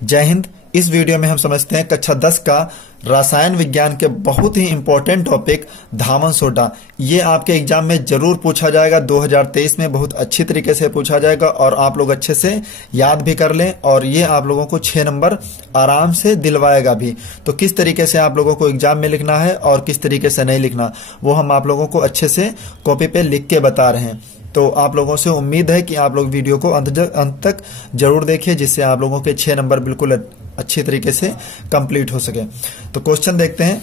जय हिंद। इस वीडियो में हम समझते हैं कक्षा 10 का रसायन विज्ञान के बहुत ही इंपॉर्टेंट टॉपिक धावन सोडा। ये आपके एग्जाम में जरूर पूछा जाएगा। 2023 में बहुत अच्छी तरीके से पूछा जाएगा और आप लोग अच्छे से याद भी कर लें और ये आप लोगों को 6 नंबर आराम से दिलवाएगा भी। तो किस तरीके से आप लोगों को एग्जाम में लिखना है और किस तरीके से नहीं लिखना, वो हम आप लोगों को अच्छे से कॉपी पे लिख के बता रहे हैं। तो आप लोगों से उम्मीद है कि आप लोग वीडियो को अंत तक जरूर देखिए, जिससे आप लोगों के 6 नंबर बिल्कुल अच्छी तरीके से कंप्लीट हो सके। तो क्वेश्चन देखते हैं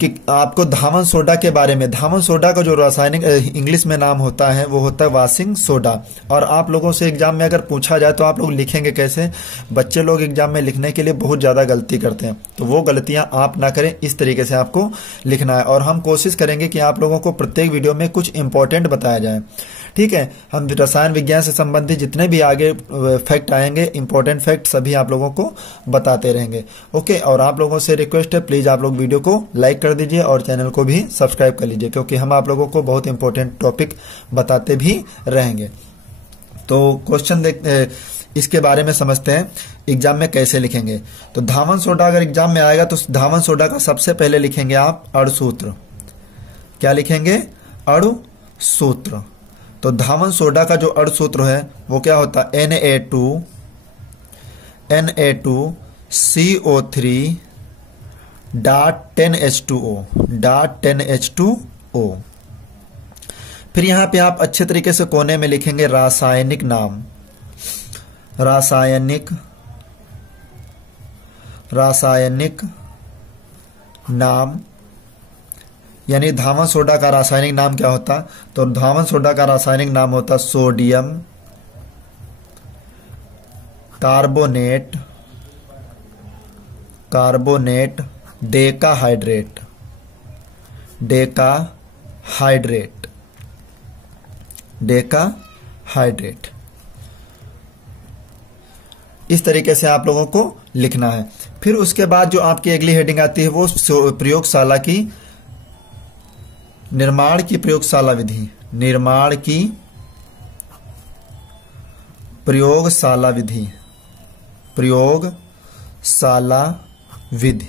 कि आपको धावन सोडा के बारे में। धावन सोडा का जो रासायनिक इंग्लिश में नाम होता है वो होता है वाशिंग सोडा। और आप लोगों से एग्जाम में अगर पूछा जाए तो आप लोग लिखेंगे कैसे? बच्चे लोग एग्जाम में लिखने के लिए बहुत ज्यादा गलती करते हैं, तो वो गलतियां आप ना करें, इस तरीके से आपको लिखना है। और हम कोशिश करेंगे कि आप लोगों को प्रत्येक वीडियो में कुछ इंपॉर्टेंट बताया जाए। ठीक है, हम रसायन विज्ञान से संबंधित जितने भी आगे फैक्ट आएंगे, इंपॉर्टेंट फैक्ट, सभी आप लोगों को बताते रहेंगे। ओके, और आप लोगों से रिक्वेस्ट है, प्लीज आप लोग वीडियो को लाइक कर दीजिए और चैनल को भी सब्सक्राइब कर लीजिए, क्योंकि हम आप लोगों को बहुत इंपॉर्टेंट टॉपिक बताते भी रहेंगे। तो क्वेश्चन देखते, इसके बारे में समझते हैं एग्जाम में कैसे लिखेंगे। तो धावन सोडा अगर एग्जाम में आएगा तो धावन सोडा का सबसे पहले लिखेंगे आप अणुसूत्र। क्या लिखेंगे? अणुसूत्र। तो धावन सोडा का जो अणुसूत्र है वो क्या होता है? Na2CO3 .10H2O। फिर यहां पे आप अच्छे तरीके से कोने में लिखेंगे रासायनिक नाम। रासायनिक नाम यानी धावन सोडा का रासायनिक नाम क्या होता? तो धावन सोडा का रासायनिक नाम होता सोडियम कार्बोनेट डेकाहाइड्रेट। इस तरीके से आप लोगों को लिखना है। फिर उसके बाद जो आपकी अगली हेडिंग आती है वो प्रयोगशाला की निर्माण की प्रयोगशाला विधि।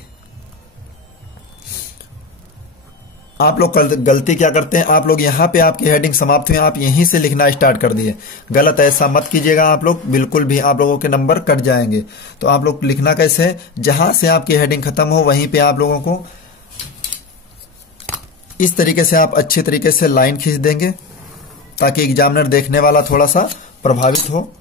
आप लोग गलती क्या करते हैं? आप लोग यहाँ पे आपकी हेडिंग समाप्त हुई, आप यहीं से लिखना स्टार्ट कर दिए। गलत ऐसा मत कीजिएगा आप लोग, बिल्कुल भी आप लोगों के नंबर कट जाएंगे। तो आप लोग लिखना कैसे है? जहां से आपकी हेडिंग खत्म हो वहीं पे आप लोगों को इस तरीके से आप अच्छे तरीके से लाइन खींच देंगे, ताकि एग्जामिनर देखने वाला थोड़ा सा प्रभावित हो।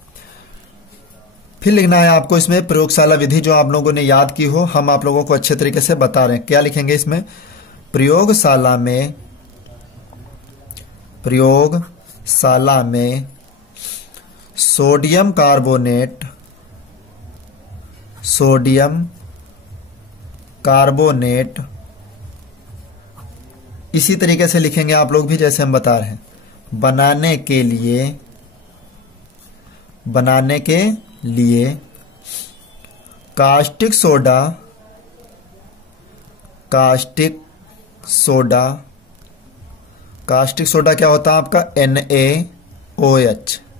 फिर लिखना है आपको इसमें प्रयोगशाला विधि, जो आप लोगों ने याद की हो, हम आप लोगों को अच्छे तरीके से बता रहे हैं। क्या लिखेंगे इसमें? प्रयोगशाला में सोडियम कार्बोनेट इसी तरीके से लिखेंगे आप लोग भी, जैसे हम बता रहे हैं। बनाने के लिए कास्टिक सोडा क्या होता है आपका?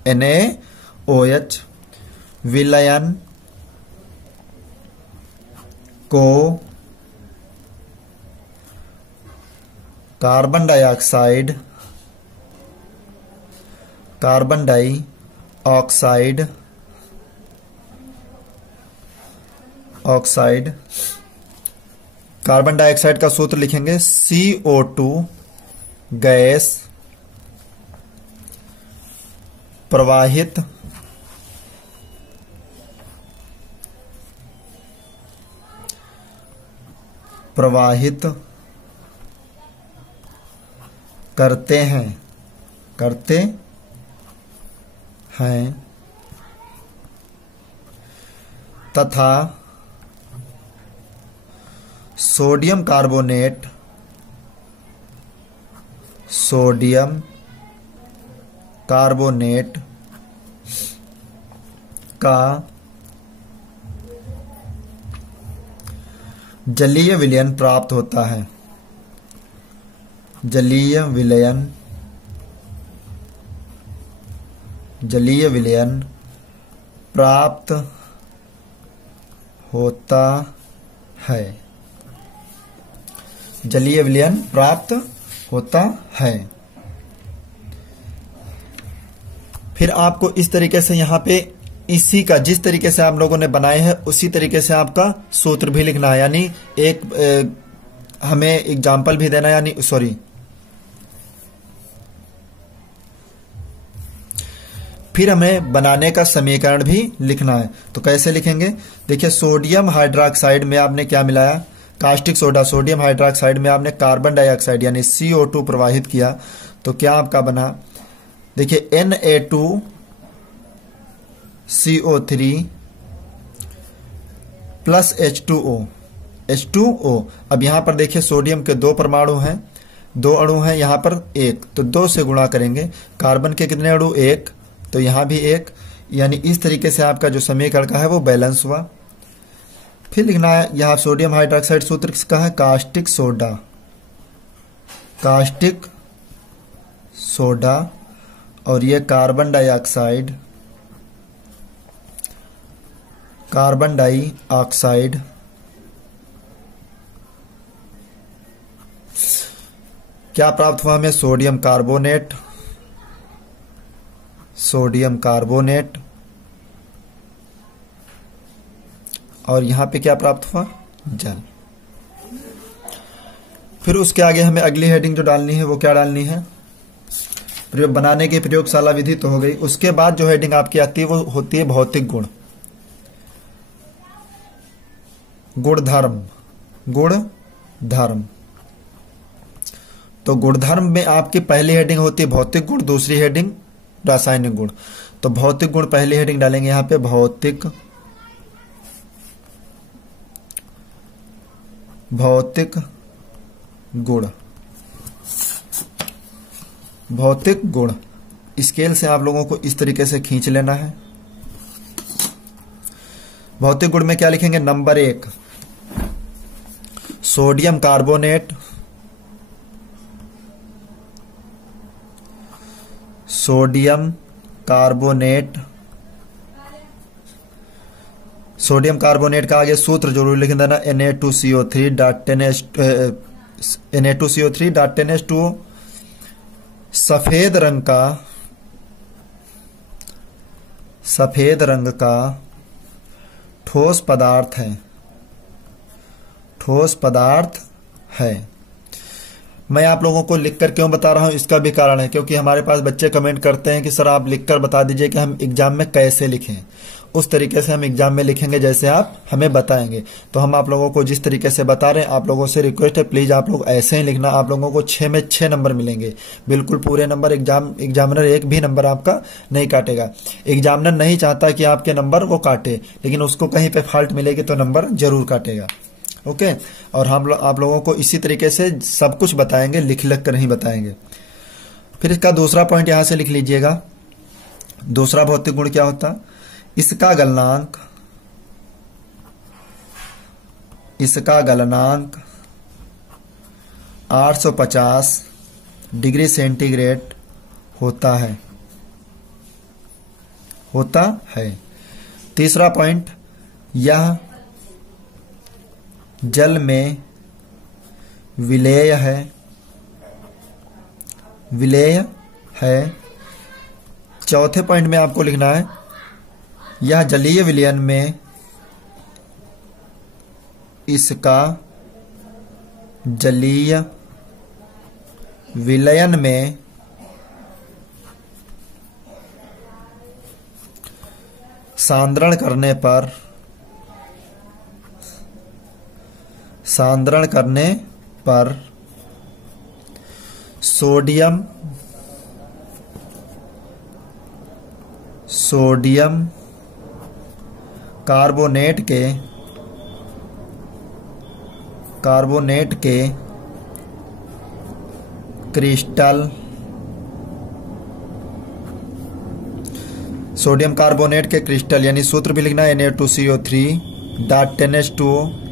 NaOH विलयन को कार्बन डाइऑक्साइड कार्बन डाइऑक्साइड का सूत्र लिखेंगे CO2 गैस प्रवाहित करते हैं तथा सोडियम कार्बोनेट का जलीय विलयन प्राप्त होता है। जलीय विलयन प्राप्त होता है, जलीय विलयन प्राप्त होता है। फिर आपको इस तरीके से यहाँ पे इसी का जिस तरीके से आप लोगों ने बनाए हैं उसी तरीके से आपका सूत्र भी लिखना है, यानी हमें एग्जाम्पल भी देना है, यानी फिर हमें बनाने का समीकरण भी लिखना है। तो कैसे लिखेंगे, देखिए सोडियम हाइड्रोक्साइड में आपने क्या मिलाया, कास्टिक सोडा, सोडियम हाइड्रोक्साइड में आपने कार्बन डाइऑक्साइड यानी CO2 प्रवाहित किया, तो क्या आपका बना, देखिए Na2CO3 प्लस H2O। अब यहां पर देखिए सोडियम के 2 परमाणु हैं, 2 अणु हैं, यहां पर 1, तो 2 से गुणा करेंगे। कार्बन के कितने अणु, 1, तो यहां भी 1, यानी इस तरीके से आपका जो समीकरण का है वो बैलेंस हुआ। फिर लिखना है, यहां सोडियम हाइड्रोक्साइड सूत्र किसका है, कास्टिक सोडा, और ये कार्बन डाइऑक्साइड, क्या प्राप्त हुआ हमें, सोडियम कार्बोनेट, और यहां पे क्या प्राप्त हुआ, जल। फिर उसके आगे हमें अगली हेडिंग जो डालनी है वो क्या डालनी है, प्रयोग बनाने की प्रयोगशाला विधि तो हो गई। उसके बाद जो हेडिंग आपकी आती है वो होती है भौतिक गुणधर्म। तो गुणधर्म में आपकी पहली हेडिंग होती है भौतिक गुण, दूसरी हेडिंग रासायनिक गुण। तो भौतिक गुण पहली हेडिंग डालेंगे यहां पे, भौतिक गुण स्केल से आप लोगों को इस तरीके से खींच लेना है। भौतिक गुण में क्या लिखेंगे, number 1 sodium carbonate, sodium carbonate का आगे सूत्र जरूर लिख देना, Na2CO3.10H2O। सफेद रंग का ठोस पदार्थ है। मैं आप लोगों को लिखकर क्यों बता रहा हूं, इसका भी कारण है, क्योंकि हमारे पास बच्चे कमेंट करते हैं कि सर आप लिखकर बता दीजिए कि हम एग्जाम में कैसे लिखें। उस तरीके से हम एग्जाम में लिखेंगे जैसे आप हमें बताएंगे। तो हम आप लोगों को जिस तरीके से बता रहे हैं, आप लोगों से रिक्वेस्ट है प्लीज आप लोग ऐसे ही लिखना। आप लोगों को 6 में 6 नंबर मिलेंगे, बिल्कुल पूरे नंबर। एग्जामिनर एक भी नंबर आपका नहीं काटेगा। एग्जामिनर नहीं चाहता कि आपके नंबर वो काटे, लेकिन उसको कहीं पे फॉल्ट मिलेगी तो नंबर जरूर काटेगा। ओके, और हम आप लोगों को इसी तरीके से सब कुछ बताएंगे, लिख कर नहीं बताएंगे। फिर इसका दूसरा पॉइंट यहां से लिख लीजिएगा। दूसरा भौतिक गुण क्या होता, इसका गलनांक 850 डिग्री सेंटीग्रेड होता है। तीसरा पॉइंट, यह जल में विलेय है। चौथे पॉइंट में आपको लिखना है, यह जलीय विलयन में इसका जलीय विलयन में सांद्रण करने पर सोडियम कार्बोनेट के क्रिस्टल यानी सूत्र भी लिखना है Na2CO3.10H2O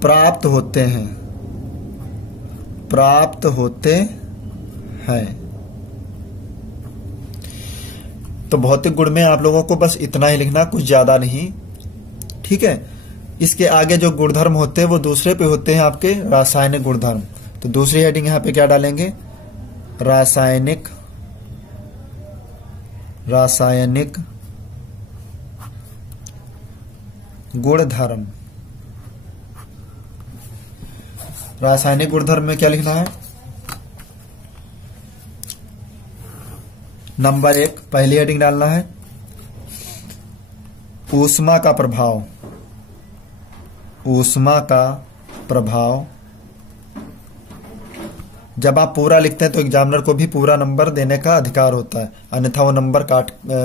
प्राप्त होते हैं। तो भौतिक गुण में आप लोगों को बस इतना ही लिखना, कुछ ज्यादा नहीं, ठीक है। इसके आगे जो गुणधर्म होते हैं वो दूसरे पे होते हैं आपके रासायनिक गुणधर्म। तो दूसरी हेडिंग यहां पे क्या डालेंगे, रासायनिक गुणधर्म। रासायनिक गुणधर्म में क्या लिखना है, नंबर 1 पहली हेडिंग डालना है ऊष्मा का प्रभाव। ऊष्मा का प्रभाव, जब आप पूरा लिखते हैं तो एग्जामिनर को भी पूरा नंबर देने का अधिकार होता है, अन्यथा वो नंबर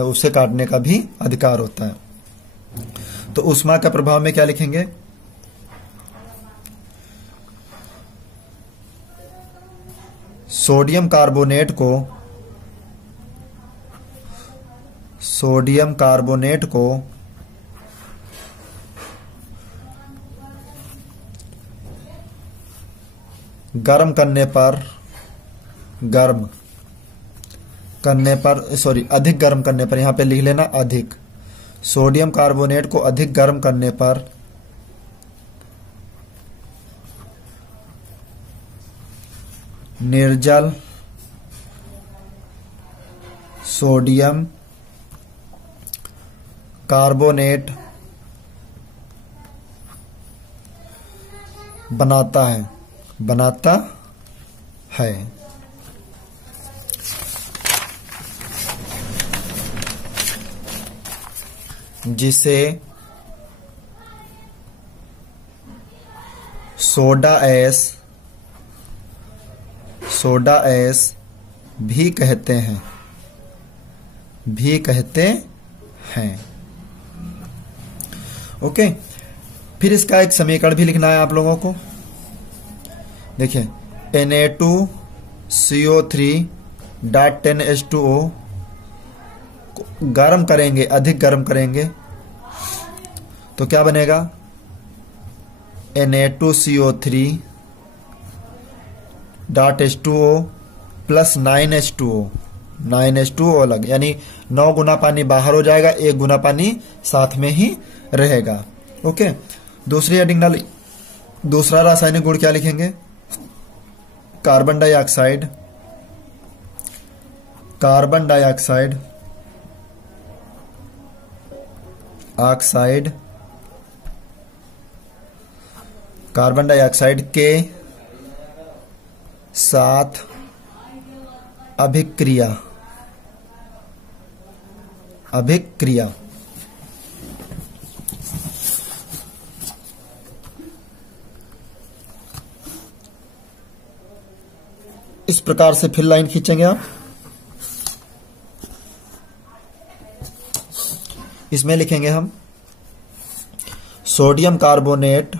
उसे काटने का भी अधिकार होता है। तो ऊष्मा का प्रभाव में क्या लिखेंगे, सोडियम कार्बोनेट को गर्म करने पर अधिक गर्म करने पर, यहां पे लिख लेना अधिक, सोडियम कार्बोनेट को अधिक गर्म करने पर निर्जल सोडियम कार्बोनेट बनाता है। जिसे सोडा ऐश भी कहते हैं। ओके, फिर इसका एक समीकरण भी लिखना है आप लोगों को। देखिए Na2CO3.10H2O गर्म करेंगे, अधिक गर्म करेंगे तो क्या बनेगा, Na2CO3.H2O प्लस 9H2O अलग, यानी 9 गुना पानी बाहर हो जाएगा, 1 गुना पानी साथ में ही रहेगा। ओके, दूसरी हेडिंग डाल, दूसरा रासायनिक गुण क्या लिखेंगे, कार्बन डाइऑक्साइड के साथ अभिक्रिया। इस प्रकार से फिर लाइन खींचेंगे आप। इसमें लिखेंगे हम सोडियम कार्बोनेट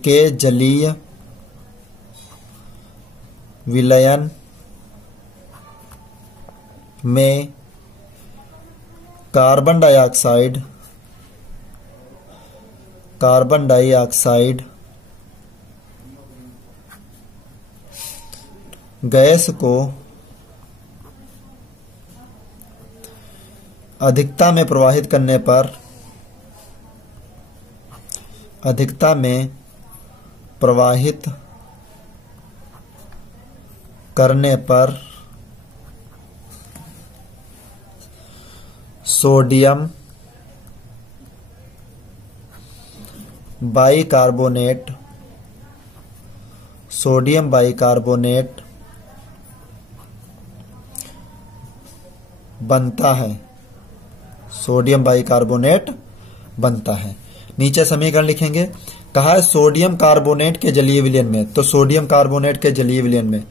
के जलीय विलयन में कार्बन डाइऑक्साइड गैस को अधिकता में प्रवाहित करने पर सोडियम बाइकार्बोनेट बनता है। नीचे समीकरण लिखेंगे, कहा है सोडियम कार्बोनेट के जलीय विलयन में, तो सोडियम कार्बोनेट के जलीय विलयन में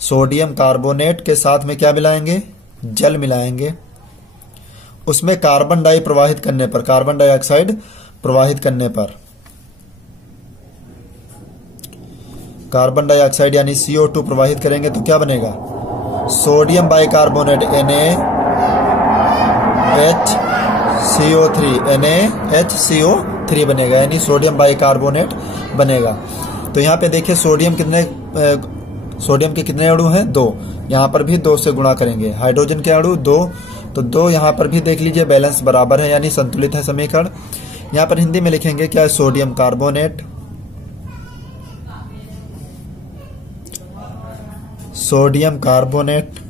सोडियम कार्बोनेट के साथ में क्या मिलाएंगे, जल मिलाएंगे, उसमें कार्बन डाइऑक्साइड प्रवाहित करने पर कार्बन डाइऑक्साइड यानी CO2 प्रवाहित करेंगे तो क्या बनेगा, सोडियम बाइकार्बोनेट NaHCO3 SO3 बनेगा, यानी सोडियम बाइकार्बोनेट बनेगा। तो यहाँ पे देखिए सोडियम के कितने अणु हैं? 2। यहाँ पर भी 2 से गुणा करेंगे। हाइड्रोजन के अणु 2, तो 2 यहाँ पर भी देख लीजिए बैलेंस बराबर है, यानी संतुलित है समीकरण। यहाँ पर हिंदी में लिखेंगे क्या है? सोडियम कार्बोनेट, सोडियम कार्बोनेट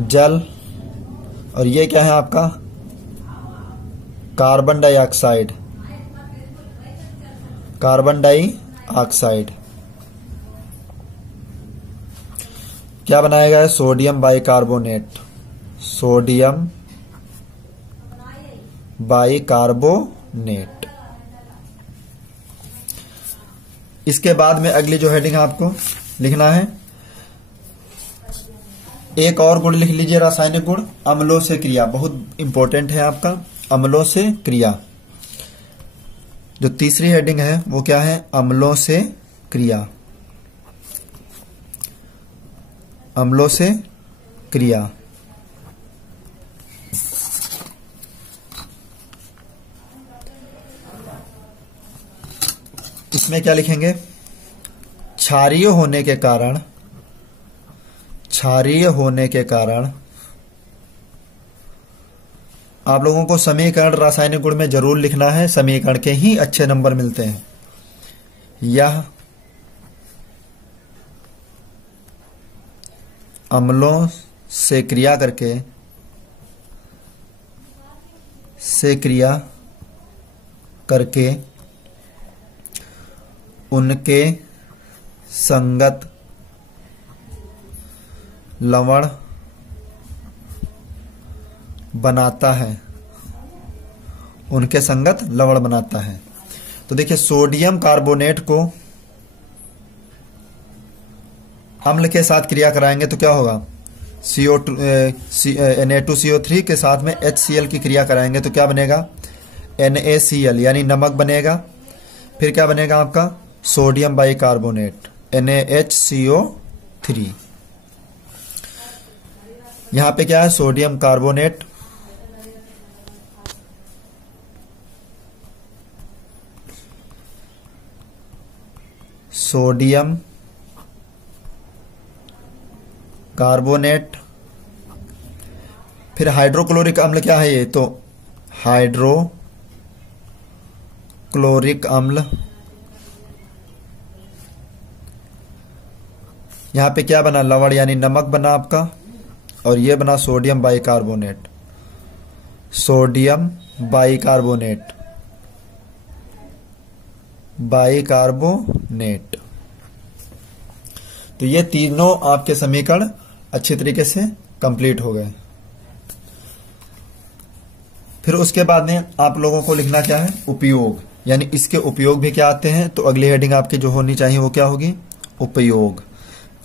जल, और ये क्या है आपका? Carbon dioxide, carbon dioxide. क्या बनाया गया है? Sodium bicarbonate, sodium bicarbonate. इसके बाद में अगली जो हेडिंग आपको लिखना है, एक और गुण लिख लीजिए, रासायनिक गुण अम्लों से क्रिया। बहुत इंपॉर्टेंट है आपका अम्लों से क्रिया। जो तीसरी हेडिंग है वो क्या है? अम्लों से क्रिया, अम्लों से क्रिया। इसमें क्या लिखेंगे? क्षारीय होने के कारण, क्षारीय होने के कारण आप लोगों को समीकरण रासायनिक गुण में जरूर लिखना है, समीकरण के ही अच्छे नंबर मिलते हैं। यह अम्लों से क्रिया करके, उनके संगत लवण बनाता है, उनके संगत लवण बनाता है। तो देखिए सोडियम कार्बोनेट को अम्ल के साथ क्रिया कराएंगे तो क्या होगा? Na2CO3 के साथ में HCl की क्रिया कराएंगे तो क्या बनेगा? NaCl, यानी नमक बनेगा। फिर क्या बनेगा आपका? Sodium bicarbonate, NaHCO3। यहां पे क्या है? Sodium carbonate, sodium carbonate. फिर हाइड्रोक्लोरिक अम्ल क्या है? ये तो हाइड्रोक्लोरिक अम्ल। यहां पे क्या बना? लवण यानी नमक बना आपका, और ये बना sodium bicarbonate, sodium bicarbonate, bicarbonate. तो ये तीनों आपके समीकरण अच्छी तरीके से कंप्लीट हो गए। फिर उसके बाद में आप लोगों को लिखना क्या है? उपयोग, यानी इसके उपयोग भी क्या आते हैं। तो अगली हेडिंग आपकी जो होनी चाहिए वो क्या होगी? उपयोग।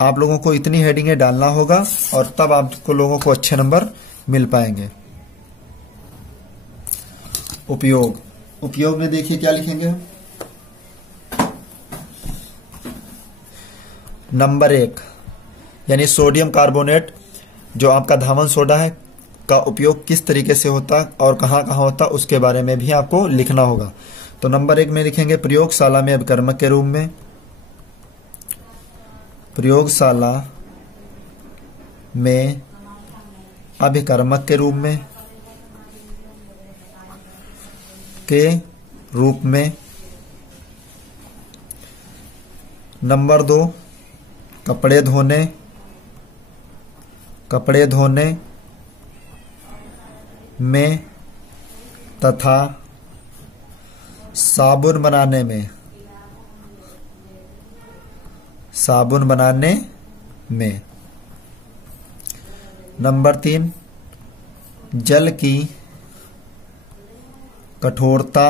आप लोगों को इतनी हेडिंगें डालना होगा और तब आपको लोगों को अच्छे नंबर मिल पाएंगे। उपयोग, उपयोग में देखिए क्या लिखेंगे? नंबर 1, यानी सोडियम कार्बोनेट जो आपका धावन सोडा है का उपयोग किस तरीके से होता है और कहां कहां होता है उसके बारे में भी आपको लिखना होगा। तो नंबर 1 में लिखेंगे प्रयोगशाला में अभिकर्मक के रूप में, प्रयोगशाला में अभिकर्मक के रूप में। नंबर 2 कपड़े धोने में तथा साबुन बनाने में। नंबर 3 जल की कठोरता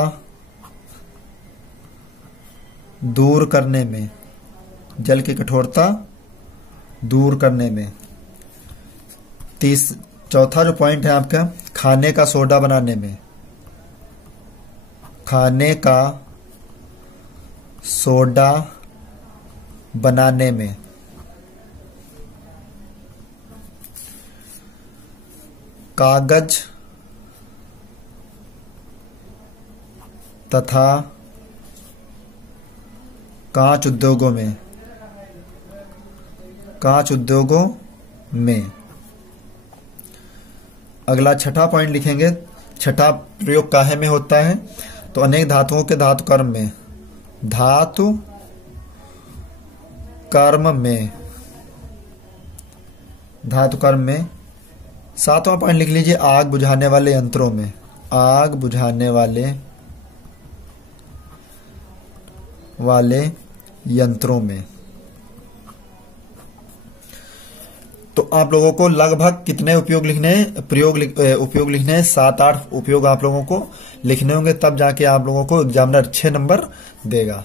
दूर करने में, जल की कठोरता दूर करने में। चौथा जो पॉइंट है आपका, खाने का सोडा बनाने में, खाने का सोडा बनाने में। तथा कांच उद्योगों में, कांच उद्योगों में। अगला छठा पॉइंट लिखेंगे, छठा प्रयोग काहे में होता है, तो अनेक धातुओं के धातु कर्म में, धातु कर्म में, धातु कर्म में। सातवां पॉइंट लिख लीजिए, आग बुझाने वाले यंत्रों में, आग बुझाने वाले यंत्रों में। तो आप लोगों को लगभग कितने उपयोग लिखने हैं, उपयोग लिखने हैं, 7-8 उपयोग आप लोगों को लिखने होंगे, तब जाके आप लोगों को एग्जामिनर अच्छे नंबर देगा।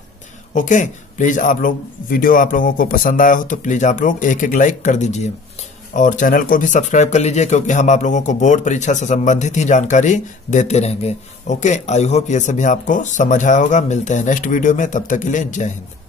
ओके, प्लीज आप लोग, वीडियो आप लोगों को पसंद आया हो तो प्लीज आप लोग एक लाइक कर दीजिए और चैनल को भी सब्सक्राइब कर लीजिए, क्योंकि हम आप लोगों को बोर्ड परीक्षा से संबंधित ही जानकारी देते रहेंगे। ओके, आई होप ये सभी आपको समझ आया होगा। मिलते हैं नेक्स्ट वीडियो में, तब तक के लिए जय हिंद।